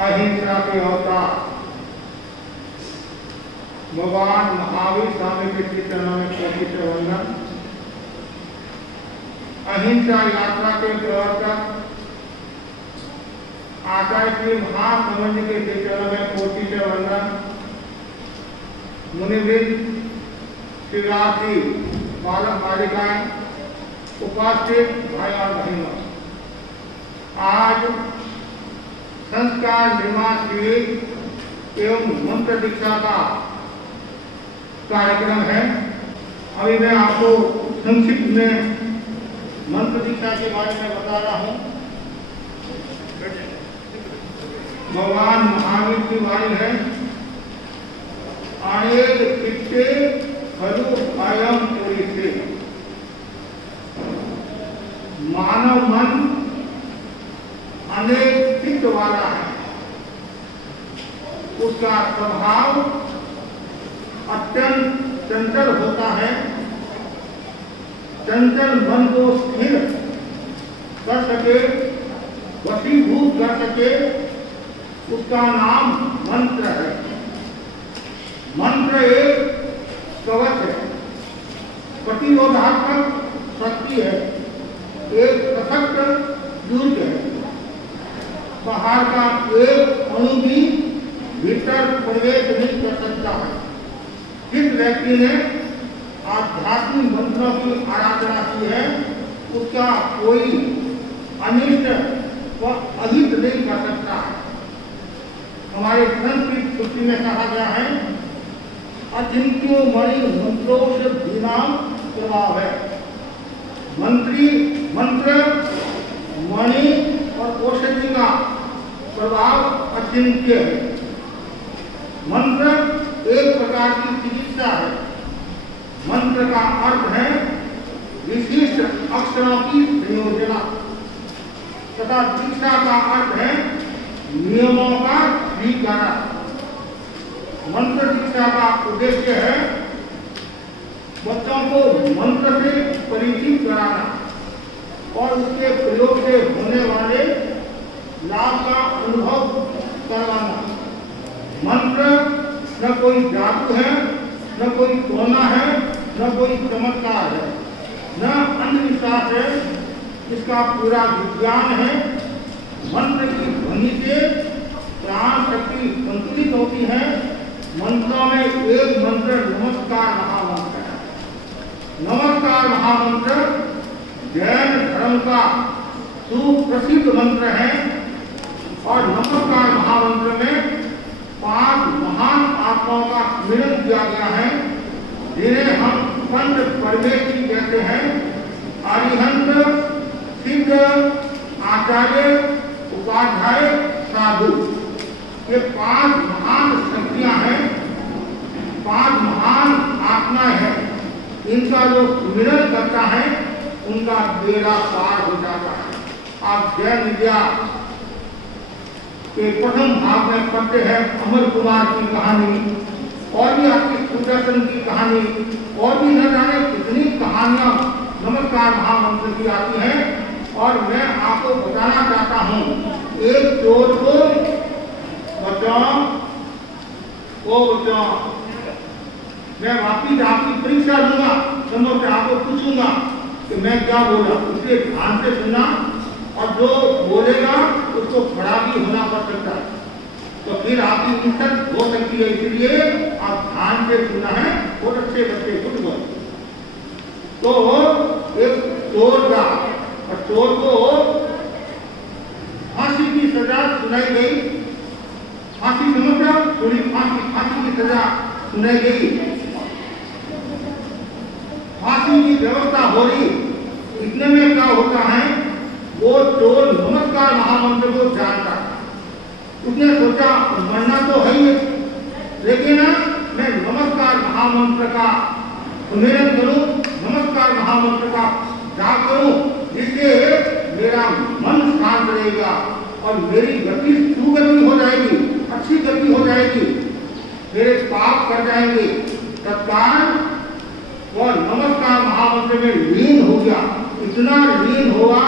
अहिंसा के अवतार भगवान महावीर स्वामी के चरणों में कोटि से वंदन। अहिंसा यात्रा के प्रवर्तक आचार्य श्री महासमंद के चरणों में कोटि से वंदन। मुनिवृंद, शिवरात्रि, बालक बालिकाएं, उपस्थित भाई और बहनों, आज संस्कार निर्माण शिविर एवं मंत्र दीक्षा का कार्यक्रम है। अभी मैं आपको संक्षिप्त में मंत्र दीक्षा के बारे में बता रहा हूँ। भगवान महावीर की वाणी है, अनेक चित्ते खलु अयम पुरीसे। मानव मन अनेक चित्त वाला है, उसका स्वभाव अत्यंत चंचल होता है। चंचल मन को स्थिर कर सके, वशीभूत कर सके, उसका नाम मंत्र है। मंत्र एक कवच है, प्रतिरोधात्मक शक्ति है, एक सशक्त दुर्ग है। बाहर का एक अणु भी भीतर प्रवेश नहीं कर सकता है। जिस व्यक्ति ने आध्यात्मिक मंत्रों की आराधना की है, उसका कोई अनिष्ट व अहित नहीं कर सकता है। हमारे संस्कृत श्रुति में कहा गया है, अचिंत्यो मणि मंत्रों से बिना प्रभाव है। मंत्र मणि और औषधि का प्रभाव अचिंत्य है। मंत्र एक प्रकार की चिकित्सा है। मंत्र का अर्थ है विशिष्ट अक्षरों की संयोजना तथा दीक्षा का अर्थ है नियमों का स्वीकार। मंत्र दीक्षा का उद्देश्य है बच्चों को मंत्र से परिचित कराना और उसके प्रयोग से होने वाले लाभ का अनुभव करवाना। मंत्र न कोई जादू है, न कोई टोना है, न कोई चमत्कार है, न अंधविश्वास है, इसका पूरा विज्ञान है। मंत्र की ध्वनि से प्राण शक्ति संतुलित होती है। मंत्रों में एक मंत्र नमस्कार महामंत्र है। नमस्कार महामंत्र जैन धर्म का सुप्रसिद्ध मंत्र है और नमस्कार महामंत्र में 5 महान आत्माओं का स्मरण किया गया है, जिन्हें हम पंच परमेश्वरी कहते हैं। अरिहंत, सिद्ध, आचार्य, उपाध्याय, साधु, ये 5 महान शक्तियां हैं, 5 महान आत्माएं हैं। इनका जो स्मरण करता है उनका बेड़ा पार हो जाता है। आप जैन विद्या के प्रथम भाग में पढ़ते हैं अमर कुमार की कहानी, और भी आपकी सुदर्शन की कहानी, और भी न जाने कितनी कहानियां नमस्कार महामंत्र की आती हैं। और मैं आपको बताना चाहता हूँ, एक चोर को बचाओ, वो बचाओ। मैं वापिस आपकी परीक्षा लूंगा, संभव से आपको पूछूंगा कि मैं क्या बोला, इसलिए ध्यान से सुनना, और जो बोलेगा उसको खड़ा भी होना पड़ सकता है, तो फिर आपकी इज्जत हो सकती है। इसलिए आप ध्यान से सुनना है। बहुत अच्छे बच्चे गुड बॉय। तो एक चोर का, और चोर को फांसी की सजा सुनाई गई। फांसी समझ रहे हो? थोड़ी फांसी की सजा सुनाई गई। फांसी की व्यवस्था हो रही। इतने में क्या होता है, वो चोर नमस्कार महामंत्र को जानता है। उसने सोचा मरना तो है ही, लेकिन मैं नमस्कार महामंत्र का सुमेरन करूं, नमस्कार महामंत्र का जाप करूं, जिससे मेरा मन शांत रहेगा और मेरी गति सुगति हो जाएगी, अच्छी गति हो जाएगी, मेरे पाप कर जाएंगे। तत्काल वह नमस्कार महामंत्र में लीन हो गया इतना लीन हुआ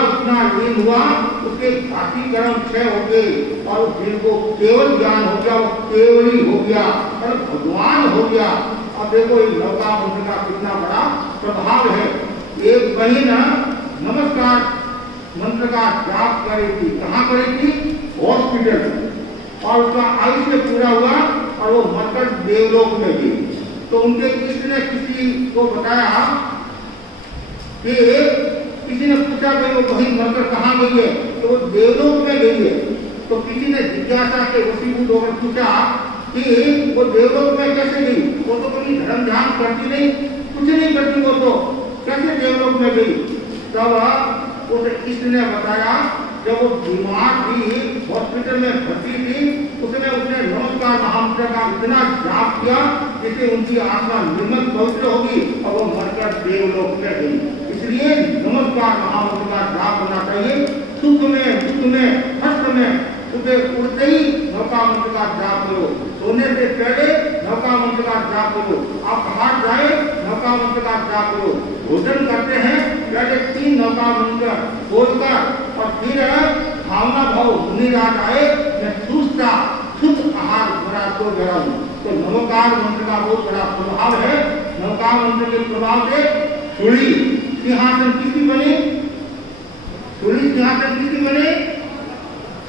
उसके बाकी कर्म क्षय हो गए और जिनको केवल ज्ञान हो गया वो केवल ही हो गया और भगवान हो गया। अब देखो इस लौका मंत्र का कितना बड़ा प्रभाव है। एक बहन नमस्कार मंत्र का जाप कर रही थी, कहाँ कर रही थी? हॉस्पिटल, और उसका आयुष्य पूरा हुआ और वो मरकर देवलोक में गई। तो उनके इष्ट ने किसी को बताया कि किसी ने पूछा कि वो बहन मरकर कहाँ गई है, तो वो देवलोक में गई है। तो किसी ने जिज्ञासा के वशीभूत होकर पूछा कि वो देवलोक में कैसे गई? वो तो कभी धर्म ध्यान करती नहीं, कुछ नहीं करती, वो तो कैसे देवलोक में गई? तब उस इष्ट ने बताया जब वो बीमार थी, हॉस्पिटल में भर्ती थी, उसने नमस्कार महामंत्र का इतना जाप किया जिससे उनकी आत्मा निर्मल पवित्र होगी और वो मरकर देवलोक में गई। इसलिए नमस्कार महामंत्र का जाप होना चाहिए। सुख में, दुख में, कष्ट में सुबह उठते ही नौका मंत्र का जाप करो, सोने से पहले नौका मंत्र का जाप करो, आप बाहर जाए नौका मंत्र का जाप करो, भोजन करते हैं पहले 3 नौका मंत्र बोलकर और फिर भावना भाव मुनिराज आए मैं सूझता शुद्ध आहार बड़ा को जराऊं। तो नमोकार मंत्र का बहुत बड़ा प्रभाव है। नौका मंत्र के प्रभाव से सूर्य सिंहासन किसकी बनी? सूर्य सिंहासन किसकी बने?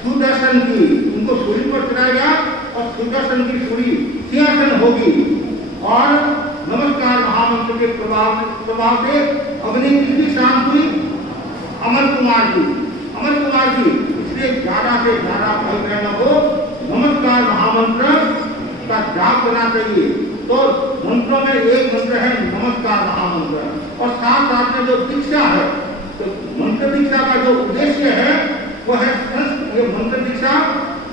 सुदर्शन की। उनको सूर्य पर चढ़ाया गया और सुदर्शन की सूर्य सिंहासन होगी। और नमस्कार महामंत्र के प्रभाव से अग्नि किसकी शांत हुई? अमर कुमार की। इसलिए ज्यादा से ज्यादा भाई बहनों को नमस्कार महामंत्र का जाप करना चाहिए। तो मंत्रों में एक मंत्र है नमस्कार महामंत्र, और साथ साथ में जो दीक्षा है, तो मंत्र दीक्षा का जो उद्देश्य है वो है ये मंत्र दीक्षा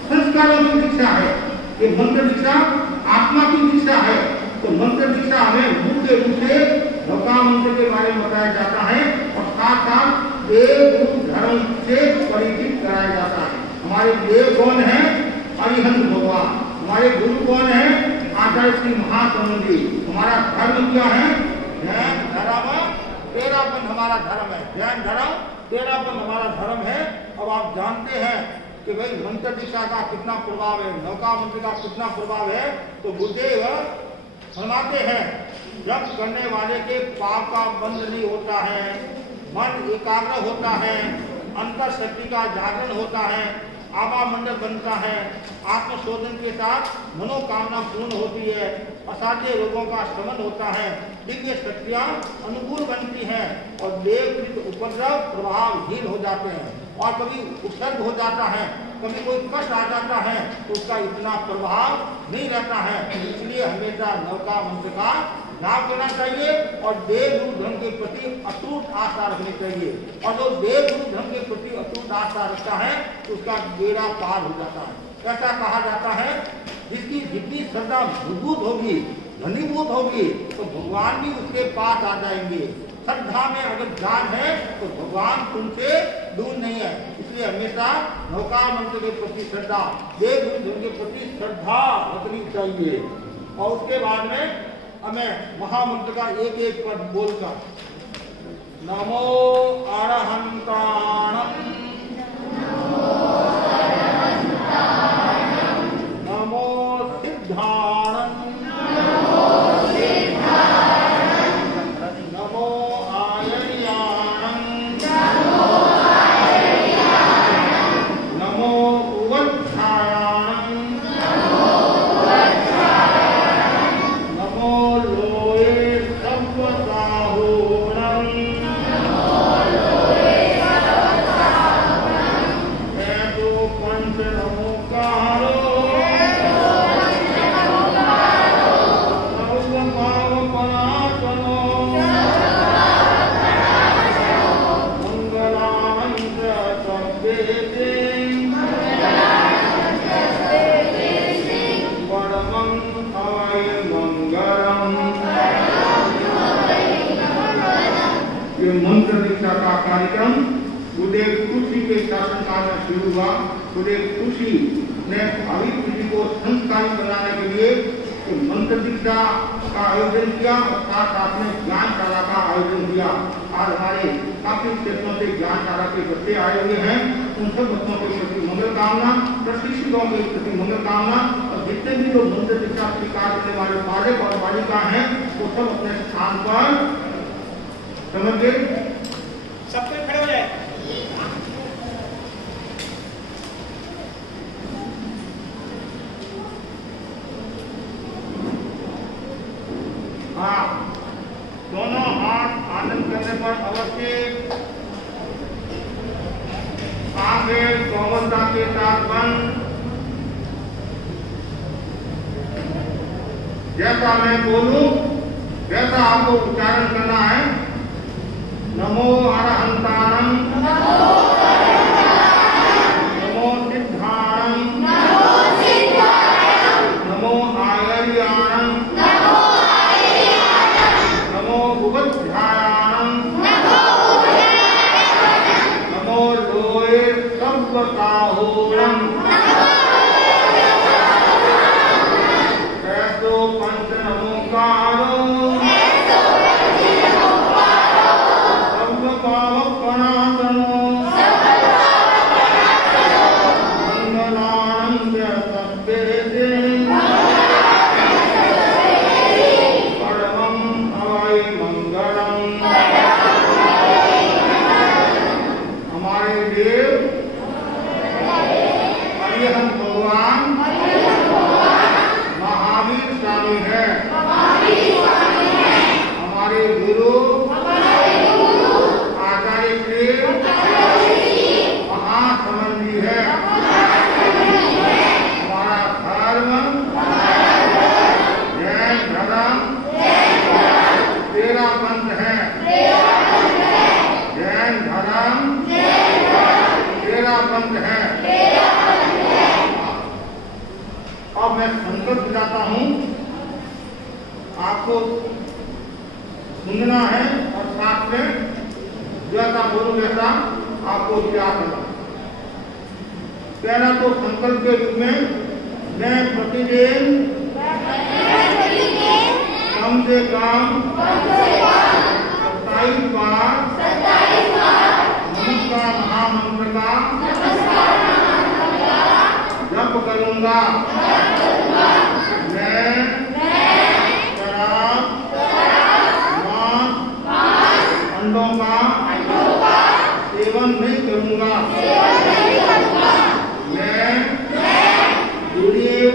संस्कारों की दीक्षा है, ये मंत्र दीक्षा आत्मा की दीक्षा है। तो मंत्र दीक्षा हमें मुख्य रूप से नौका मंत्र के बारे में बताया जाता है और साथ साथ देव गुरु धर्म से परिचित कराया जाता है। हमारे देव कौन है? अरिहंत भगवान। हमारे गुरु कौन है? आचार्य श्री महासमुद्री। हमारा धर्म क्या है? जैन धर्म, तेरापन हमारा धर्म है। जैन धर्म, तेरापन हमारा धर्म है। अब आप जानते हैं कि भाई मंत्र दीक्षा का कितना प्रभाव है, नौका मंत्र का कितना प्रभाव है। तो गुरुदेव फरमाते हैं जब करने वाले के पाप का बंध नहीं होता है, मन एकाग्र होता है, अंतर शक्ति का जागरण होता है, आभा मंडल बनता है, आत्मशोधन के साथ मनोकामना पूर्ण होती है, असाध्य रोगों का शमन होता है, दिव्य शक्तियां अनुकूल बनती हैं और देवकृत उपद्रव प्रभावहीन हो जाते हैं। और कभी उपसर्ग हो जाता है, कभी कोई कष्ट आ जाता है तो उसका इतना प्रभाव नहीं रहता है। इसलिए हमेशा नौका मंत्र का जाप करना चाहिए और देव गुरु धर्म के प्रति अटूट आस्था रखनी चाहिए। और जो देव गुरु धर्म के प्रति अटूट आस्था रखता है तो उसका बेड़ा पार हो जाता है। ऐसा कहा जाता है जिसकी जितनी श्रद्धा मजबूत होगी, घनीभूत होगी, तो भगवान भी उसके पास आ जाएंगे। श्रद्धा में अगर जान है तो भगवान तुमसे दूर नहीं है। इसलिए हमेशा नौका मंत्र के प्रति श्रद्धा, देव गुरु धर्म के प्रति श्रद्धा रखनी चाहिए। और उसके बाद में हमें महामंत्र का एक एक पद बोलकर नमो अरहंताणं, नमो सिद्धाणं, नमो आयर्याणं, नमो उवत्थायाणं, नमो लोये सव्वसाहूणं, हेतु पंच नमोकारो सर्वभावपरात्मनो मंगलानंद सभ्येते परमं हवै मंगलम्। ये मंत्र दीक्षा का कार्यक्रम गुरुदेव तुलसी के शासनकाल में शुरू हुआ। गुरुदेव तुलसी ने भावी पीढ़ी को संस्कारी बनाने के लिए मंत्र दीक्षा का आयोजन किया और साथ साथ में ज्ञान शाला का आयोजन किया। आज हमारे काफी क्षेत्रों से ज्ञान धारा के बच्चे आए हुए हैं, उन सब बच्चों के प्रति मंगल कामना, प्रशिक्षकों के प्रति मंगल कामना, और जितने भी लोग मंत्र दीक्षा स्वीकार करने वाले बालक और बालिका हैं वो सब अपने स्थान पर समझ गए। सब कोई खड़े हो जाए। हाँ, दोनों हाथ आनंद करने पर अवश्य आगे कोमलता के साथ बंद। जैसा मैं बोलूं वैसा आपको उच्चारण करना है। नमो अरहंतारं, नमो सिद्धारं, नमो आयर्याणं, नमो उपध्यायाणं, नमो लोये सर्वकाहोरं, ऐसो पंच नमोकारो सर्वपावपनाशनो मंगलानं च सर्वेते परमं हवै मंगलम्। हमारे देव अरिहंत भगवान महावीर स्वामी है, हमारे गुरु आचार्य श्री महासमंदी है, हमारा धर्म जैन धर्म 13 पंथ है, जैन धर्म 13 पंथ है। अब मैं संकल्प दिलाता हूँ, आपको सुनना है और साथ में जैसा बोलूं वैसा आपको क्या करना। पहला तो संकल्प के रूप में मैं प्रतिदिन कम से कम 27 बार नमस्कार महामंत्र का जप करूंगा। मैं शराब, मांस, अंडों का सेवन नहीं करूंगा। मैं सिगरेट,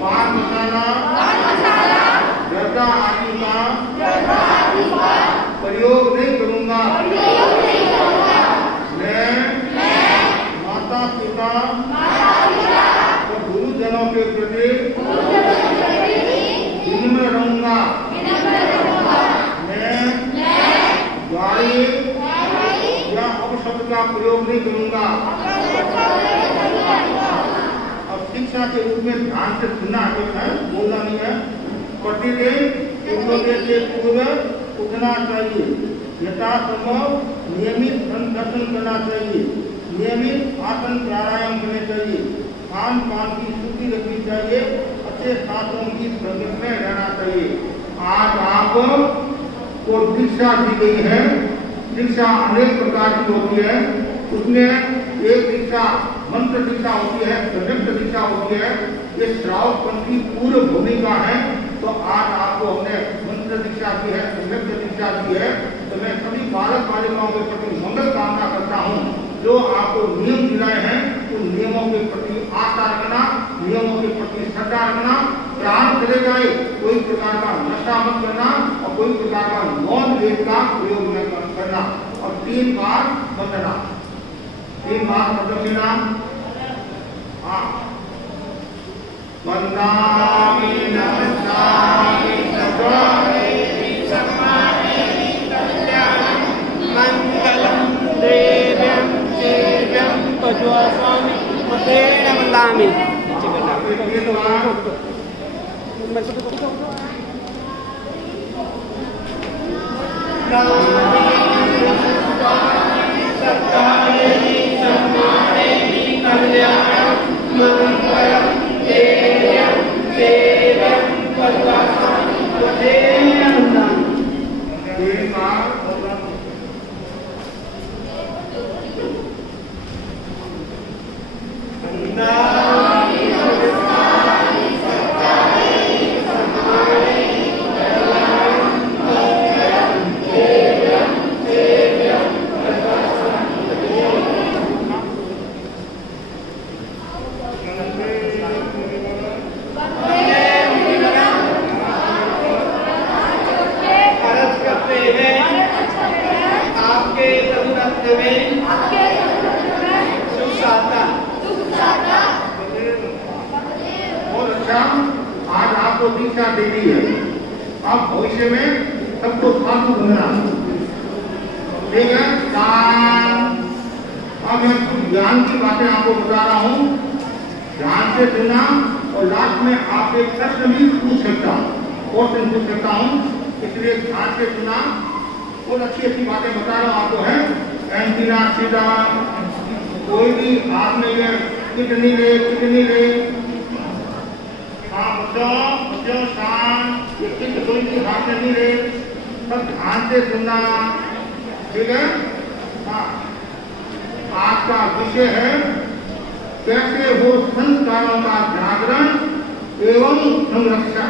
पान मसाला, जर्दा आदि का प्रयोग नहीं करूंगा। मैं माता पिता और गुरुजनों के प्रति विनम्र रहूंगा। मैं गाली या अपशब्द का प्रयोग नहीं करूंगा। अब शिक्षा के रूप में ध्यान से सुनना है, बोलना नहीं है। प्रतिदिन सूर्योदय से पूर्व उठना चाहिए, यथासंभव नियमित दर्शन करना चाहिए, नियमित आसन प्राणायाम करने चाहिए, खान पान की शुद्धि रखनी चाहिए, अच्छे साधनों की संगत में रहना चाहिए। आज आपको दीक्षा दी गई है। दीक्षा अनेक प्रकार की होती है, उसमें एक दीक्षा मंत्र दीक्षा होती है, प्रदीप्त दीक्षा होती है। ये श्रावक की पूर्व भूमिका है। तो आज आपको हमने मंत्र दीक्षा की है, प्रदीप्त दीक्षा की है। तो मैं सभी बालक बालिकाओं के प्रति मंगल कामना करता हूँ। जो आपको नियम दिलाए हैं उन नियमों के प्रति आस्था रखना, नियमों के प्रति श्रद्धा रखना, प्राण चले जाए कोई प्रकार का नशा मत करना और कोई प्रकार का मौन वेद का प्रयोग न करना, और 3 बार बंदना, 3 बार प्रदक्षिणा। वंदामि नमस्कामि मंगलम देव्यं देव्यं पद्मास्वामी तेन वंदामि। मंगलम देव्यं देव्यं पद्मास्वामी में सुख साता। बहुत अच्छा, आज आपको दीक्षा दे दी है। अब भविष्य में सबको साधु बनना, ठीक है। अब मैं कुछ ज्ञान की बातें आपको बता रहा हूँ, ध्यान से सुनना और लास्ट में आप एक प्रश्न भी पूछ सकता हूँ, क्वेश्चन पूछ सकता हूँ, इसलिए ध्यान से सुना। बहुत अच्छी अच्छी बातें बता रहा हूँ आपको, है एंटीना सीधा, कोई भी हाथ में ये कितनी ले, हाँ बच्चों शांत, ये कित कोई भी हाथ में नहीं ले, सब ध्यान से सुनना, ठीक है। हाँ, आज का विषय है कैसे हो संस्कारों का जागरण एवं संरक्षण।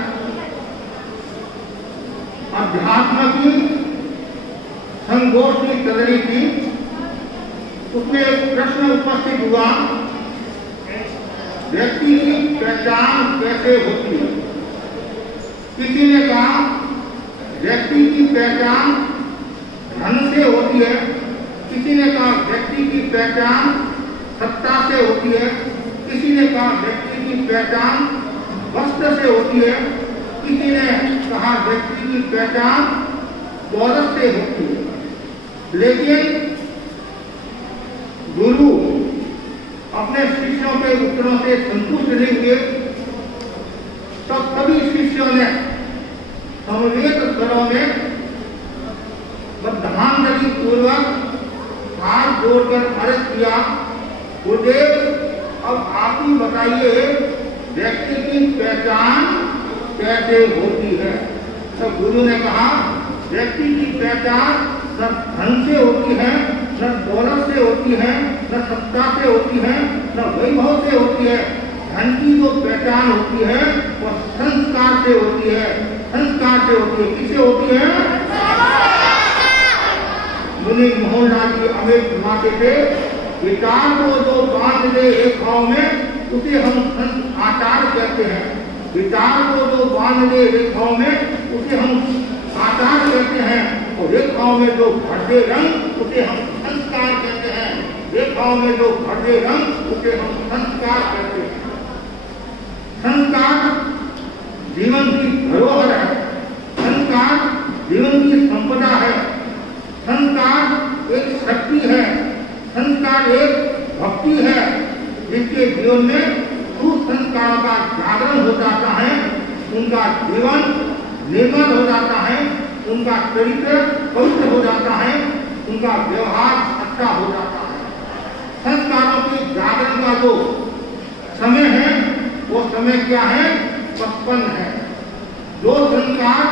अध्यात्म की संगोष्ठी चल रही थी, उसमें एक प्रश्न उपस्थित हुआ, व्यक्ति की पहचान कैसे होती है। किसी ने कहा व्यक्ति की पहचान धन से होती है, किसी ने कहा व्यक्ति की पहचान सत्ता से होती है, किसी ने कहा व्यक्ति की पहचान वस्त्र से होती है, किसी ने कहा व्यक्ति की पहचान दौलत से होती है। लेकिन गुरु अपने शिष्यों के उत्तरों से संतुष्ट नहीं हुए, तो सभी शिष्यों ने समवेत स्वरों में श्रद्धांजलि पूर्वक हाथ जोड़कर अर्ज किया, गुरुदेव अब आप ही बताइए व्यक्ति की पहचान कैसे होती है। तो गुरु ने कहा व्यक्ति की पहचान न धन से होती है, न दौलत से होती है, न सत्ता से होती है, न वैभव से होती है। धन की जो पहचान होती है वो संस्कार से होती है, संस्कार से होती है। किससे होती है? मुनि मोहनलाल जी अमेर फरमाते थे, विचार को जो बांध दे एक भाव में उसे हम आचार कहते हैं। विचार को जो बांध दे एक भाव में उसे हम आचार कहते हैं, और एक भाव में जो भर दे रंग उसे हम संस्कार कहते हैं। एक भाव में जो भर दे रंग उसे हम संस्कार कहते हैं। संस्कार जीवन की धरोहर है, संस्कार जीवन की संपदा है, संस्कार एक शक्ति है, संस्कार एक भक्ति है, जिसके जीवन में उस संस्कारों का जागरण हो जाता है, उनका जीवन निर्मल हो जाता है, उनका चरित्र पवित्र हो जाता है, उनका व्यवहार अच्छा हो जाता है। संस्कारों के जागरण का जो समय है वो समय क्या है? बचपन है। जो संस्कार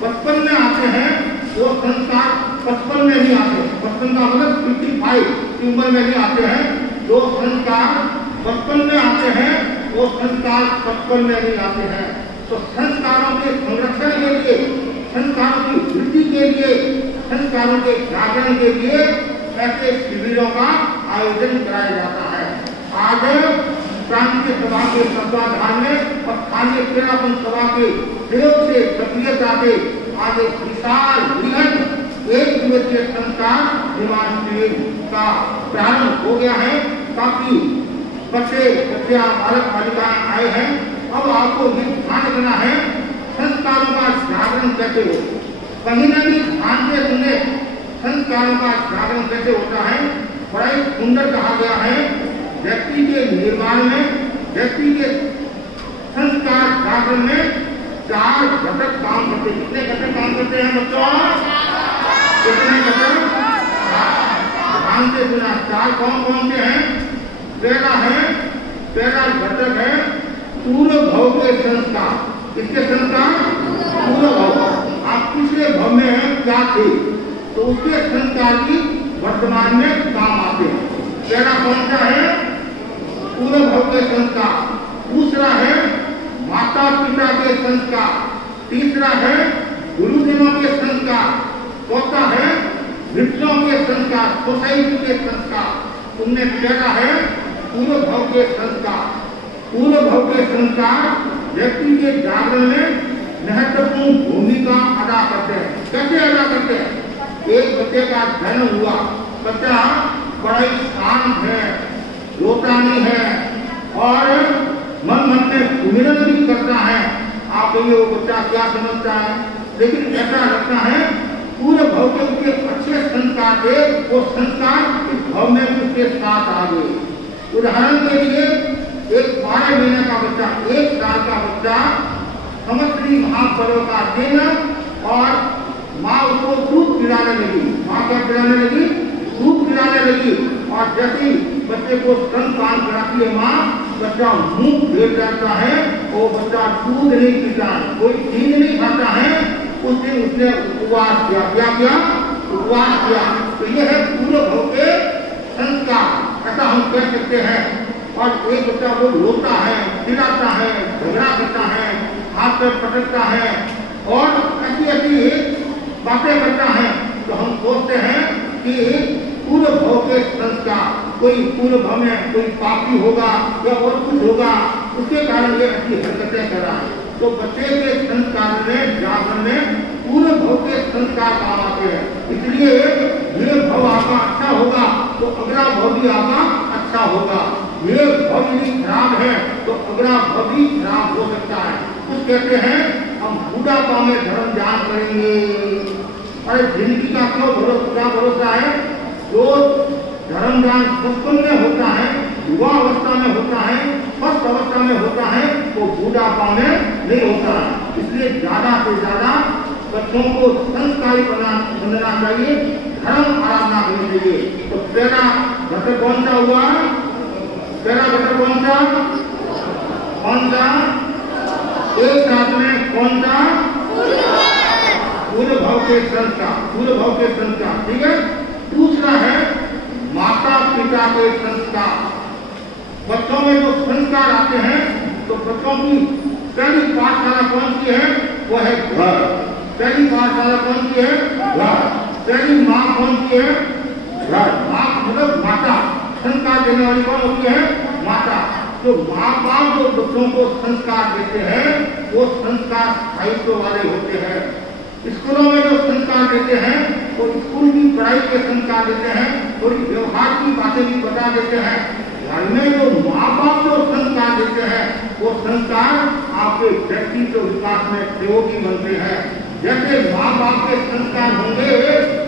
बचपन में आते हैं वो संस्कार बचपन में नहीं आते। बचपन का मतलब 55 की उम्र में नहीं आते हैं। जो संस्कार बचपन में आते हैं वो संस्कार 55 में नहीं आते हैं। तो संस्कारों के संरक्षण के लिए, संस्कारों की वृद्धि के लिए, संस्कारों के जागरण के लिए ऐसे शिविरों का आयोजन कराया जाता है। आज प्रांतीय सभा के तत्वाधान में और स्थानीय क्रीड़ापन सभा के सहयोग से सक्रियता से आज एक विशाल बृहद एक दिवसीय संस्कार निर्माण शिविर का प्रारंभ हो गया है। काफी बच्चे बच्चियां बालक बालिकाएं आए हैं। अब आपको ये ध्यान रखना है संस्कारों का जागरण कैसे हो। कहीं न कहीं ध्यान से सुने संस्कारों का जागरण कैसे होता है। बड़ा ही सुंदर कहा गया है, व्यक्ति के निर्माण में, व्यक्ति के संस्कार जागरण में 4 घटक काम करते हैं। कितने घटक काम करते हैं बच्चों? कितने घटक? ध्यान से सुना। 4 कौन कौन से हैं? पहला घटक है पूर्व भव के संस्कार। किसके संस्कार? पूर्व भव। आप पिछले भव में क्या थे तो उसके संस्कार की वर्तमान में काम आते हैं। पहला कौन सा है? पूर्व भव के संस्कार। दूसरा है माता पिता के संस्कार। तीसरा है गुरुजनों के संस्कार। चौथा है मित्रों के संस्कार, सोसाइटी के संस्कार। उनमें पहला है पूर्व भव के संस्कार। पूर्व भव के संस्कार व्यक्ति के जागरण में महत्वपूर्ण भूमिका अदा करते हैं। कैसे अदा करते हैं? एक बच्चे का जन्म हुआ बच्चा बड़ा ही शांत है, रोता नहीं है और मन मन में सुमिरन भी करता है। आप कहिए वो बच्चा क्या समझता है, लेकिन ऐसा लगता है पूरे भव के उनके अच्छे संस्कार थे, वो संस्कार इस भव में उसके साथ आ गए। उदाहरण के लिए एक 12 महीने का बच्चा, 1 साल का बच्चा समस्ती महापर्व का दिन और माँ उसको दूध पिलाने लगी। माँ क्या पिलाने लगी? दूध पिलाने लगी। और जैसे बच्चे को स्तनपान कराती है माँ, बच्चा मुंह फेर जाता है, वो बच्चा दूध नहीं पीता, कोई चीज नहीं खाता है। उस दिन उसने उपवास किया। क्या किया? उपवास किया। तो ये है पूरे भव के संस्कार, ऐसा हम कह सकते हैं। और एक बच्चा वो रोता है, चिल्लाता है, झगड़ा करता है, हाथ पर पटकता है और ऐसी ऐसी बातें करता है, तो हम सोचते हैं कि पूर्व भव के संस्कार, कोई पूर्व भव में कोई पापी होगा या और कुछ होगा, उसके कारण ये ऐसी हरकतें कर रहा है। तो बच्चे के संस्कार में, जागरण में पूर्व भव के संस्कार काम आते हैं। इसलिए ये भव आपका अच्छा होगा तो अगला भव भी आपका अच्छा होगा। ये भव यदि खराब है तो अगला भव भी खराब हो सकता है। कुछ कहते हैं हम बुढ़ापा में धर्म ज्ञान करेंगे। अरे जिंदगी का क्या भरोसा है? जो धर्म ज्ञान बचपन में होता है, युवा अवस्था में होता है, स्वस्थ अवस्था में होता है, वो बुढ़ापा में नहीं होता है। इसलिए ज्यादा से ज्यादा बच्चों को संस्कारी बनना चाहिए, धर्म आराधना करनी चाहिए। तो पहला घटक कौन सा हुआ? पहला घटक कौन सा? कौन सा? एक साथ में कौन सा? पूर्व भव के संस्कार, पूर्व भव के संस्कार, ठीक है। दूसरा है माता पिता के संस्कार। बच्चों में जो संस्कार आते हैं तो बच्चों की पहली पाठशाला कौन सी है? वो है घर। पहली पाठशाला कौन सी है? घर। पहली माँ कौन सी है? घर। माँ मतलब माता। संस्कार देने वाली कौन होती है? माता। तो माँ बाप जो बच्चों को संस्कार देते हैं वो संस्कार स्थायित्व वाले होते हैं। स्कूलों में जो संस्कार देते हैं वो स्कूल की पढ़ाई के संस्कार देते हैं, थोड़ी व्यवहार की बातें भी बता देते हैं। घर में जो माँ बाप जो संस्कार देते हैं वो संस्कार आपके व्यक्तित्व विकास में प्रयोगी बनते हैं। जैसे माँ बाप के संस्कार होंगे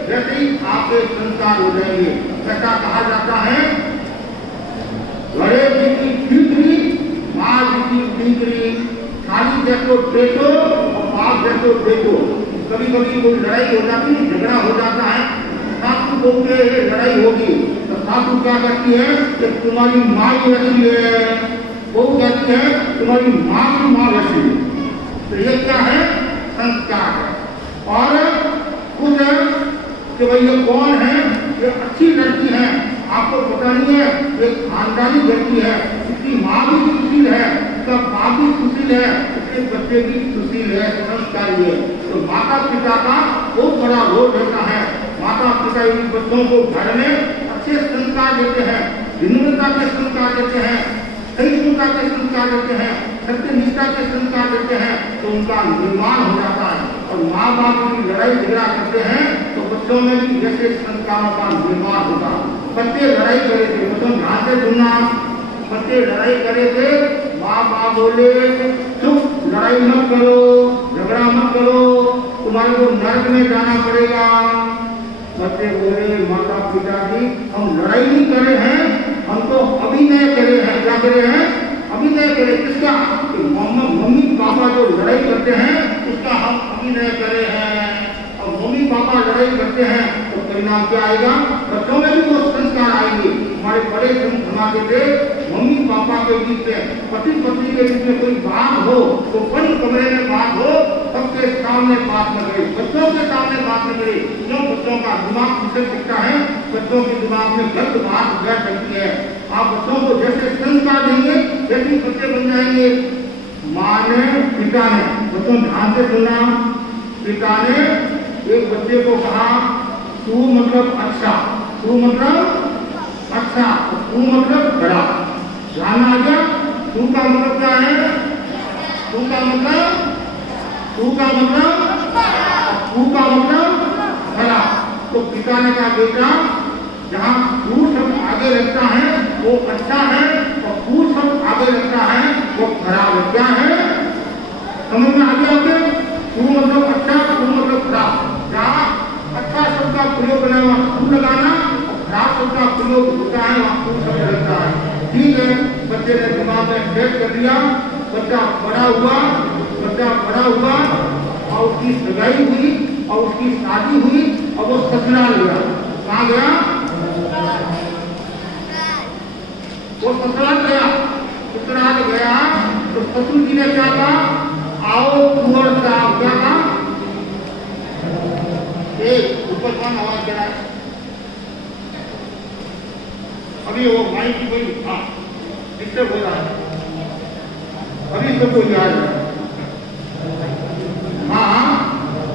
वैसे ही आपके संस्कार हो जाएंगे। ऐसा कहा जाता है घरे जी की फिक्री, माँ जी की फिक्री, खाली जैसो बेटो और बाप जैसो बेटो। कभी कभी कोई लड़ाई हो जाती है, झगड़ा हो जाता है, सासू बहू में लड़ाई होगी तो सासू क्या करती है कि तुम्हारी माँ ही वैसी है, बहू कहती है तुम्हारी माँ की माँ वैसी है। तो ये क्या है? संस्कार है। और कुछ कि भाई ये कौन है? ये अच्छी लड़की है, आपको पता नहीं है, ये खानदानी लड़की है, इसकी माँ भी सुशील है, इसका बाप भी सुशील है, इसके बच्चे भी सुशील है, संस्कारी है। तो माता पिता का बहुत बड़ा रोल रहता है। माता पिता इन बच्चों को घर में अच्छे संस्कार देते हैं, विनम्रता के संस्कार देते हैं, सहिष्णुता के संस्कार देते हैं, सत्यनिष्ठा के संस्कार देते हैं, तो उनका निर्माण हो जाता है। और माँ बाप की लड़ाई झगड़ा करते हैं तो बच्चों में भी जैसे संस्कारों का निर्माण होगा। बच्चे लड़ाई करे थे, बच्चों ध्यान से सुनना, बच्चे लड़ाई करे थे, माँ बाप बोले चुप, लड़ाई मत करो, झगड़ा मत करो, तुम्हारे को नरक में जाना पड़ेगा। बच्चे बोले माता पिता जी हम लड़ाई नहीं करे हैं, हम तो अभिनय करे हैं। क्या करे हैं? अभिनय करे। किसका? मम्मी पापा जो लड़ाई करते हैं उसका हम अभिनय करे हैं। और मम्मी पापा लड़ाई करते हैं तो परिणाम क्या आएगा? बच्चों में भी वो संस्कार आएंगे। हमारे बड़े समाज थे, मम्मी पापा के बीच में, पति पत्नी के बीच में कोई बात हो तो बंद कमरे में बात हो, सबके सामने बात न करे, बच्चों के सामने बात न करे। क्यों? बच्चों का दिमाग पीछे दिखता है, बच्चों के दिमाग में गलत बात बैठ सकती है। आप बच्चों को जैसे संस्कार देंगे वैसे बच्चे बन जाएंगे। माँ ने, पिता ने, बच्चों ध्यान से सुना, पिता ने एक बच्चे को कहा तू मतलब अच्छा, तू मतलब अच्छा, तू मतलब बड़ा। ध्यान आ गया? तू का मतलब क्या है? तू का मतलब, तू का मतलब, तू का मतलब बड़ा। तो पिता ने कहा बेटा जहाँ कूड़ शब्द आगे लगता है वो अच्छा है और कूड़ शब्द आगे लगता है वो खराब है। क्या है समझ में आ गया आपके? कूड़ मतलब अच्छा, कूड़ मतलब खराब। जहाँ अच्छा शब्द का प्रयोग करना है वहाँ कूड़ लगाना, और खराब शब्द का प्रयोग होता है वहाँ कूड़ शब्द लगता है। ठीक है, बच्चे ने दिमाग में सेट कर दिया, बच्चा बड़ा हुआ और उसकी सगाई हुई और उसकी शादी हुई और वो ससुराल गया। कहाँ गया? वो ससुराल गया। ससुराल गया तो ससुर जी ने क्या कहा? आओ कुंवर साहब। क्या कहा? ऊपर कौन आवाज दे रहा है? अभी वो माइक की कोई डिस्टर्ब हो रहा है, अभी सबको याद है। हाँ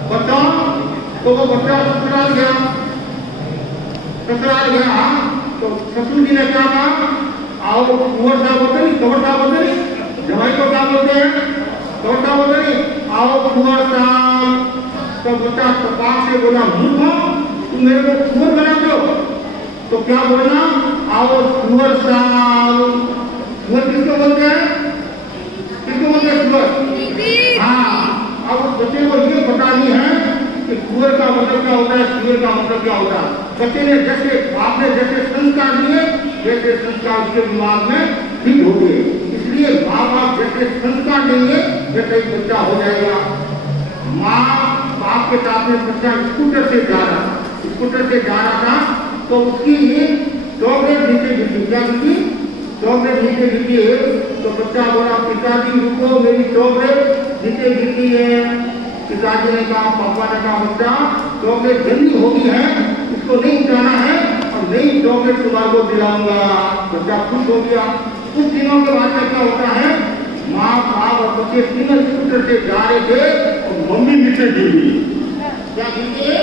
बताओ। तो वो बच्चा ससुराल गया तो ससुर जी ने क्या कहा? आओ कुंवर साहब होते नहीं, कंवर साहब होते नहीं, जवाई को क्या बोलते हैं? कंवर साहब होते नहीं, आओ कुंवर साहब। तो बच्चा तपाक से बोला, मूर्ख हो तुम मेरे को कुंवर बना दो। तो क्या बोलना? आओ कुंवर साहब। कुंवर किसको बोलते हैं? किसको बोलते हैं कुंवर? हाँ, अब उस बच्चे को ये पता नहीं है कि कुंवर का मतलब क्या होता है, कुंवर का मतलब क्या होता है। बच्चे ने जैसे बाप ने जैसे संस्कार दिए वैसे संस्कार उसके दिमाग में फिट हो गए। इसलिए माँ बाप जैसे संस्कार देंगे वैसे ही बच्चा हो जाएगा। माँ बाप के साथ में बच्चा स्कूटर से जा रहा था तो उसकी चॉकलेट नीचे गिरी। क्या गिरी? चॉकलेट नीचे गिरी है। तो बच्चा बोला, पिताजी रुको, मेरी चॉकलेट नीचे गिरी है। पिताजी ने कहा, पापा ने कहा, बच्चा चॉकलेट गंदी हो गई है, इसको नहीं उठाना है और नई चॉकलेट तुम्हारे को दिलाऊंगा। बच्चा खुश हो गया। कुछ दिनों के बाद क्या होता है? माँ बाप और बच्चे तीनों स्कूटर से जा रहे थे और मम्मी नीचे गिर गई। क्या गिर गई?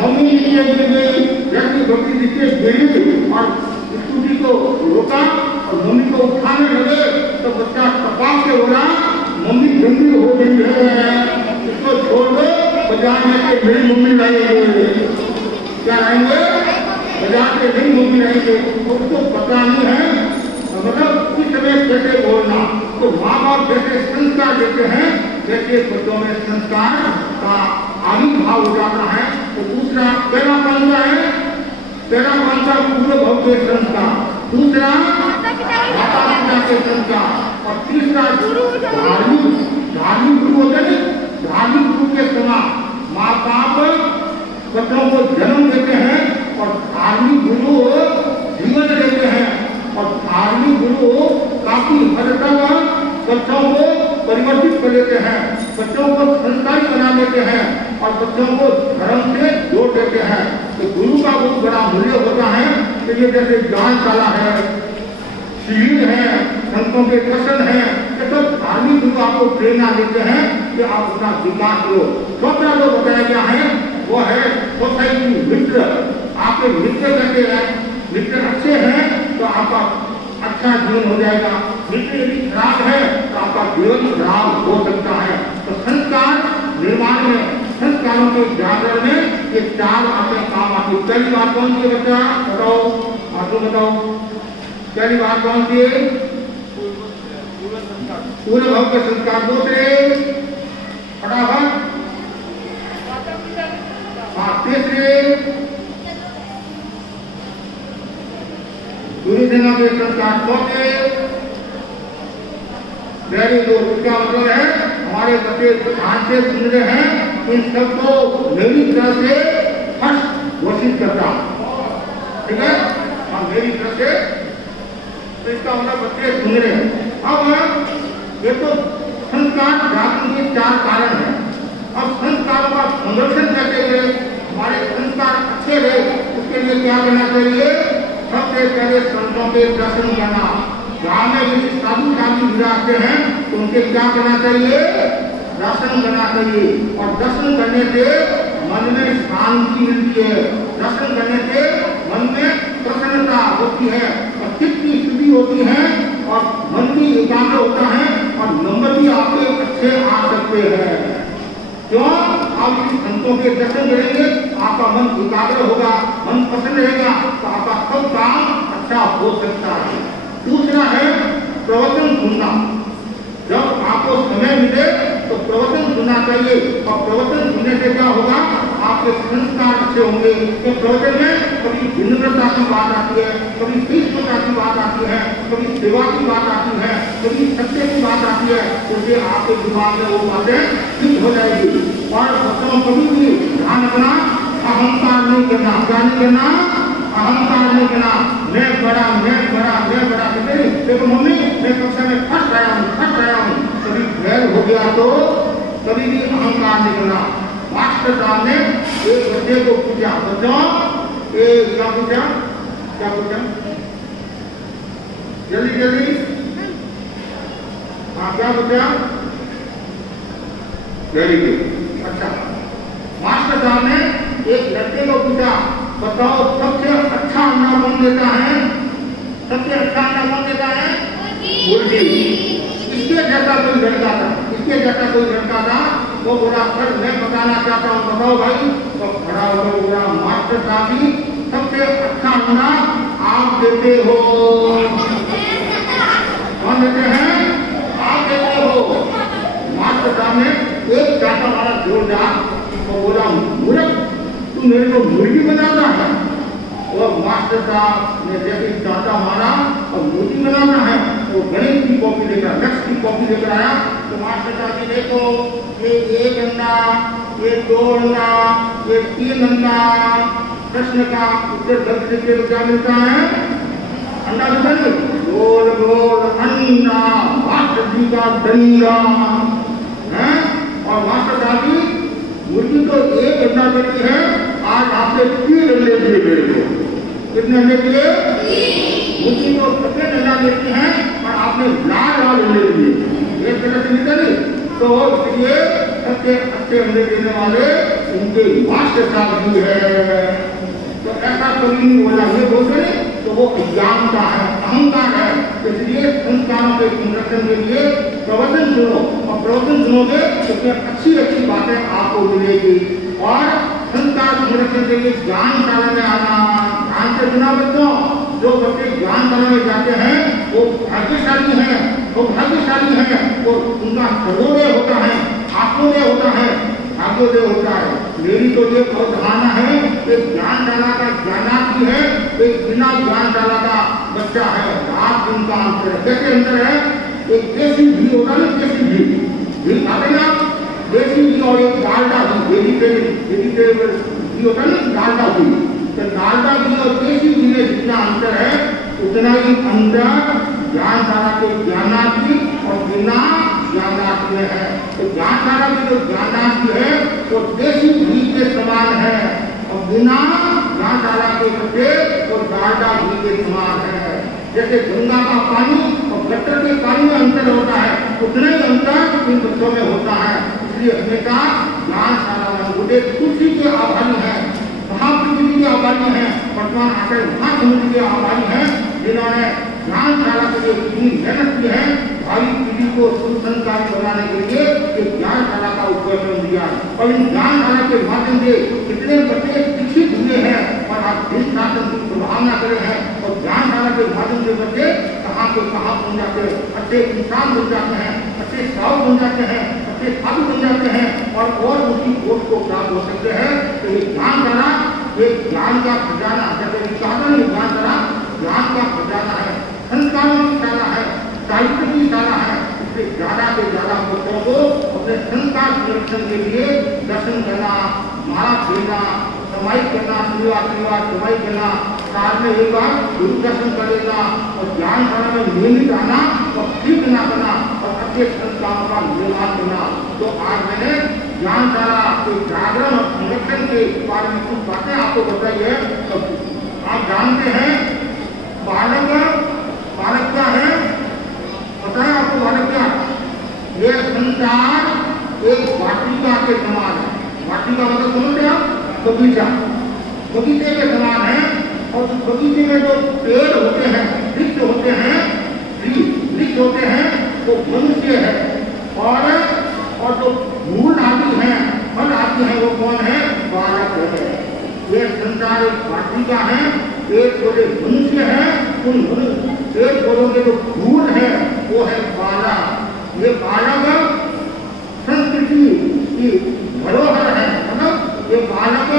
मम्मी नीचे गिर गई। जैसे बच्ची नीचे गिरी और स्कूटी को रोका और मम्मी को उठाने लगे तो बच्चा तपाक से बोला, मम्मी गंदी हो गई है, इसको छोड़ दो, बाजार में से मेरी मम्मी लाएंगे। क्या लाएंगे? बाजार से मेरी मम्मी लाएंगे। उसको पता नहीं है मतलब इस समय कैसे बोलना। तो माँ बाप जैसे संस्कार देते हैं जैसे बच्चों में संस्कार का आविर्भाव हो जाता है। तो दूसरा पहला कौन सा है? पहला कौन सा? पूर्व भाव के संस्कार। दूसरा माता पिता के संस्कार और तीसरा धार्मिक गुरु होते हैं। धार्मिक गुरु के समान माँ बाप बच्चों को जन्म देते हैं और धार्मिक गुरु जीवन देते हैं और धार्मिक गुरु काफी हद तक बच्चों को परिवर्तित कर देते हैं, बच्चों को संस्कारी बना देते हैं और बच्चों को धर्म से जोड़ देते हैं। तो गुरु का बहुत बड़ा मूल्य होता है कि ये जैसे ज्ञानशाला है, शिविर है, संतों के दर्शन है, ये सब धार्मिक गुरु आपको प्रेरणा देते हैं कि आप अपना विकास करो। दूसरा जो बताया गया है वो है सोसाइटी मित्र। आपके मित्र कैसे हैं? मित्र अच्छे हैं तो आपका अच्छा जीवन हो जाएगा। मित्र यदि खराब है तो आपका जीवन खराब हो सकता है। तो संस्कार निर्माण में, संस्कारों के जागरण में ये चार बातें काम आती। पहली बात कौन सी बच्चा? बताओ, आपको बताओ पहली बात कौन सी है? पूर्व भाव के संस्कार। दूसरे फटाफट। तीसरे गुरुजनों के संस्कार। चौथे वेरी गुड। इसका मतलब है हमारे बच्चे ध्यान से सुन रहे हैं, इन सबको मेरी तरह से फर्स्ट घोषित करता। ठीक है, और मेरी तरफ से तो इसका मतलब बच्चे सुन रहे हैं। अब ये तो संस्कार जागरण के चार कारण है। अब संस्कारों का संरक्षण कैसे करें, हमारे संस्कार अच्छे रहे, उसके लिए क्या करना चाहिए? सबसे पहले संतों के दर्शन करना। गाँव में यदि साधु साधु विराजते हैं तो उनके क्या करना चाहिए? दर्शन करना चाहिए। और दर्शन करने से मन में शांति मिलती है, दर्शन करने से मन में प्रसन्नता होती है और चित्त की शुद्धि होती है और मन भी एकाग्र होता है और नंबर भी आपके अच्छे आ सकते हैं। क्यों? आप यदि संतों के दर्शन करेंगे आपका मन एकाग्र होगा, मन प्रसन्न रहेगा, तो आपका सब काम अच्छा हो सकता है। दूसरा है प्रवचन सुनना। जब आपको समय मिले तो प्रवचन सुनना चाहिए, और प्रवचन सुनने से क्या होगा, आपके संस्कार अच्छे होंगे। तो प्रवचन में कभी विनम्रता की बात आती है, कभी तीक्ष्णता की बात आती है, कभी सेवा की बात आती है, कभी सत्य की बात आती है, तो ये आपके दिमाग में वो बातें फिट हो जाएगी। और बच्चों कभी भी ध्यान रखना, अहंकार नहीं करना। क्या नहीं करना? अहंकार नहीं करना। मैं बड़ा कहते नहीं, देखो मम्मी मैं कक्षा में फर्स्ट आया हूँ। कभी फेल हो गया तो कभी भी अहंकार नहीं करना। मास्टर साहब ने एक बच्चे को पूछा, बच्चों क्या पूछा जल्दी हाँ क्या पूछा? Very good. अच्छा, मास्टर साहब ने एक लड़के को पूछा, बताओ सबसे अच्छा अंडा कौन देता है? सबसे अच्छा अंडा कौन देता है? मुर्गी। इसके जैसा कोई लड़का था, वो बोला सर मैं बताना चाहता हूँ, बताओ भाई। तो खड़ा होकर बोला, मास्टर साहब जी सबसे अच्छा अंडा आप देते हो। कौन देते हैं? आप देते हो। मास्टर साहब ने एक चाटा मारा जोरदार, तो बोला मूर्ख तू मेरे को मुर्गी बनाता है। और मास्टर साहब ने जैसे चाटा मारा और मुर्गी बनाना है, तो गणित की कॉपी लेकर, नेक्स्ट की कॉपी लेकर आया। तो मास्टर साहब जी देखो, ये 1 अंडा, ये 2 अंडा, ये 3 अंडा। प्रश्न का उत्तर जल्दी लिखने को क्या मिलता है? अंडा मिलता नहीं, गोल गोल अंडा, मास्टर जी का डंडा है। और मास्टर साहब जी मुर्गी तो 1 अंडा देती है, आज आपने 3 अंडे दिए मेरे को। कितने अंडे दिए? मुर्गी तो सफेद अंडा देती है और आपने लाल अंडे दिए। एक तरह से निकल नहीं, तो इसलिए सबसे अच्छे अंडे देने वाले उनके मास्टर साहब भी है। तो ऐसा कभी नहीं बोला, ये बोलते तो वो अज्ञानता है, अहंकार है। इसलिए संस्कारों के संरक्षण के लिए प्रवचन सुनो, और प्रवचन सुनोगे तो उसमें अच्छी बातें आपको मिलेगी। और संस्कार संरक्षण के लिए ज्ञानशाला में आना। ध्यान से सुना बच्चों, जो बच्चे ज्ञानशाला में जाते हैं वो भाग्यशाली हैं, वो उनका सर्वोदय होता है, आत्मोदय होता है, भाग्योदय होता है। मेरी तो ये धारणा है कि ज्ञानशाला का ज्ञानार्थी है, एक बिना ज्ञानशाला का बच्चा है। रात दिन का अंतर है। कैसे अंतर है? एक देसी घी होता है, देसी घी खाते ना, देसी घी और एक डालडा घी, वेजिटेबल घी होता है ना, डालडा घी। तो डालडा घी और देसी घी में जितना अंतर है, उतना ही अंतर ज्ञानशाला के ज्ञानार्थी और बिना ज्ञानार्थी में है। तो ज्ञानशाला के जो ज्ञानार्थी है वो देसी घी के समान है, और बिना ज्ञानशाला के बच्चे वो डालडा घी के समान है। जैसे गंगा का पानी और गटर के पानी में अंतर होता है, उतना ही अंतर इन बच्चों में होता है। इसलिए हमेशा ज्ञानशाला में मुझे तुलसी के आभारी है, महापृथ्वी के आभारी है, वर्तमान आकर महासमुद्र के आभारी है, जिन्होंने ज्ञानशाला के लिए इतनी मेहनत की है। भावी पीढ़ी को संस्कारी बनाने के लिए एक ज्ञानशाला का उपक्रम दिया, और इन ज्ञानशाला के माध्यम से कितने बच्चे शिक्षित हुए हैं और आज देश शासन की प्रभावना करे हैं। और ज्ञानशाला के माध्यम से बच्चे कहाँ के कहाँ बन जाते हैं, अच्छे इंसान बन जाते हैं, अच्छे साहब बन जाते हैं, अच्छे साधु बन जाते हैं, और उसी कोष को प्राप्त हो सकते हैं। तो ये ज्ञानशाला एक ज्ञान का खजाना, जैसे ज्ञानशाला ज्ञान का खजाना है, संस्कारों की शाला है, साहित्य की शाला है। इसलिए ज्यादा से ज्यादा बच्चों को अपने संस्कार संरक्षण के लिए दर्शन करना, माला फेरना, समाई करना, शनिवार समाई करना, साल में एक बार गुरु दर्शन कर लेना, और ज्ञानशाला में नियमित आना और ठीक न करना, और अच्छे संस्कारों का निर्माण करना। तो आज मैंने ज्ञानशाला के जागरण और संरक्षण के बारे में कुछ बातें आपको बताई है। तो आप जानते हैं बालक क्या है? पता है आपको बालक क्या? ये संसार एक वाटिका के समान है। वाटिका मतलब समझते आप? बगीचे के समान है। और बगीचे में जो पेड़ होते हैं, वृक्ष होते हैं, वो मनुष्य है। और जो फूल आदि हैं, फल आदि हैं, वो कौन है? बालक है। ये संसार एक वाटिका है, पेड़ पौधे मनुष्य हैं, उन पेड़ पौधों के जो फूल है वो है बालक। ये बालक संस्कृति की धरोहर है, मतलब ये बालक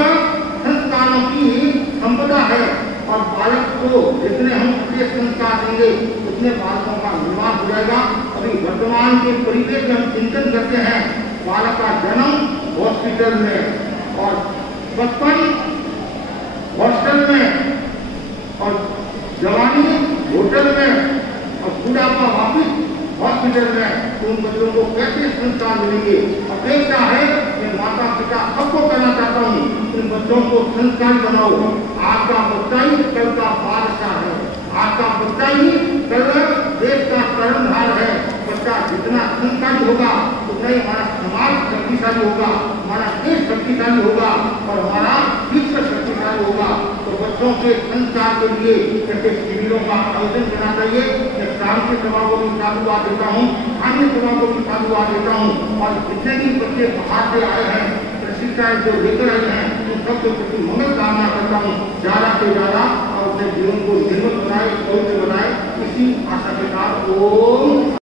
संस्कारों की संपदा है और बालक को जितने हम अच्छे संस्कार देंगे उतने बालकों का निर्माण हो जाएगा। अभी वर्तमान के परिवेश में हम चिंतन करते हैं, बालक का जन्म हॉस्पिटल में और बचपन हॉस्टल में और जवानी होटल में और बुढ़ापा वापिस हॉस्पिटल में, तो उन बच्चों को कैसे संस्कार मिलेंगे। अपेक्षा है कि माता पिता सबको कहना चाहता हूँ, इन बच्चों को संस्कार बनाओ। आपका बच्चा ही कल का बादशाह है, आपका बच्चा ही कल देश का कर्णधार है। बच्चा जितना संस्कारी होगा उतना ही हमारा समाज शक्तिशाली होगा, हमारा देश शक्तिशाली होगा और हमारा विश्व शक्तिशाली होगा। तो बच्चों के संस्कार के लिए ऐसे शिविरों का आयोजन करना चाहिए। मैं क्रांति सभा को भी साधुवाद देता हूँ, अन्य सभा को भी साधुवाद देता हूँ और जितने भी बच्चे बाहर से आए हैं, प्रशिक्षण जो लेकर आए हैं, उन सबके प्रति मंगल कामना करता हूँ। ज्यादा से ज्यादा और अपने जीवन को निर्मल बनाए, पवित्र बनाए, इसी आशा के साथ ओम।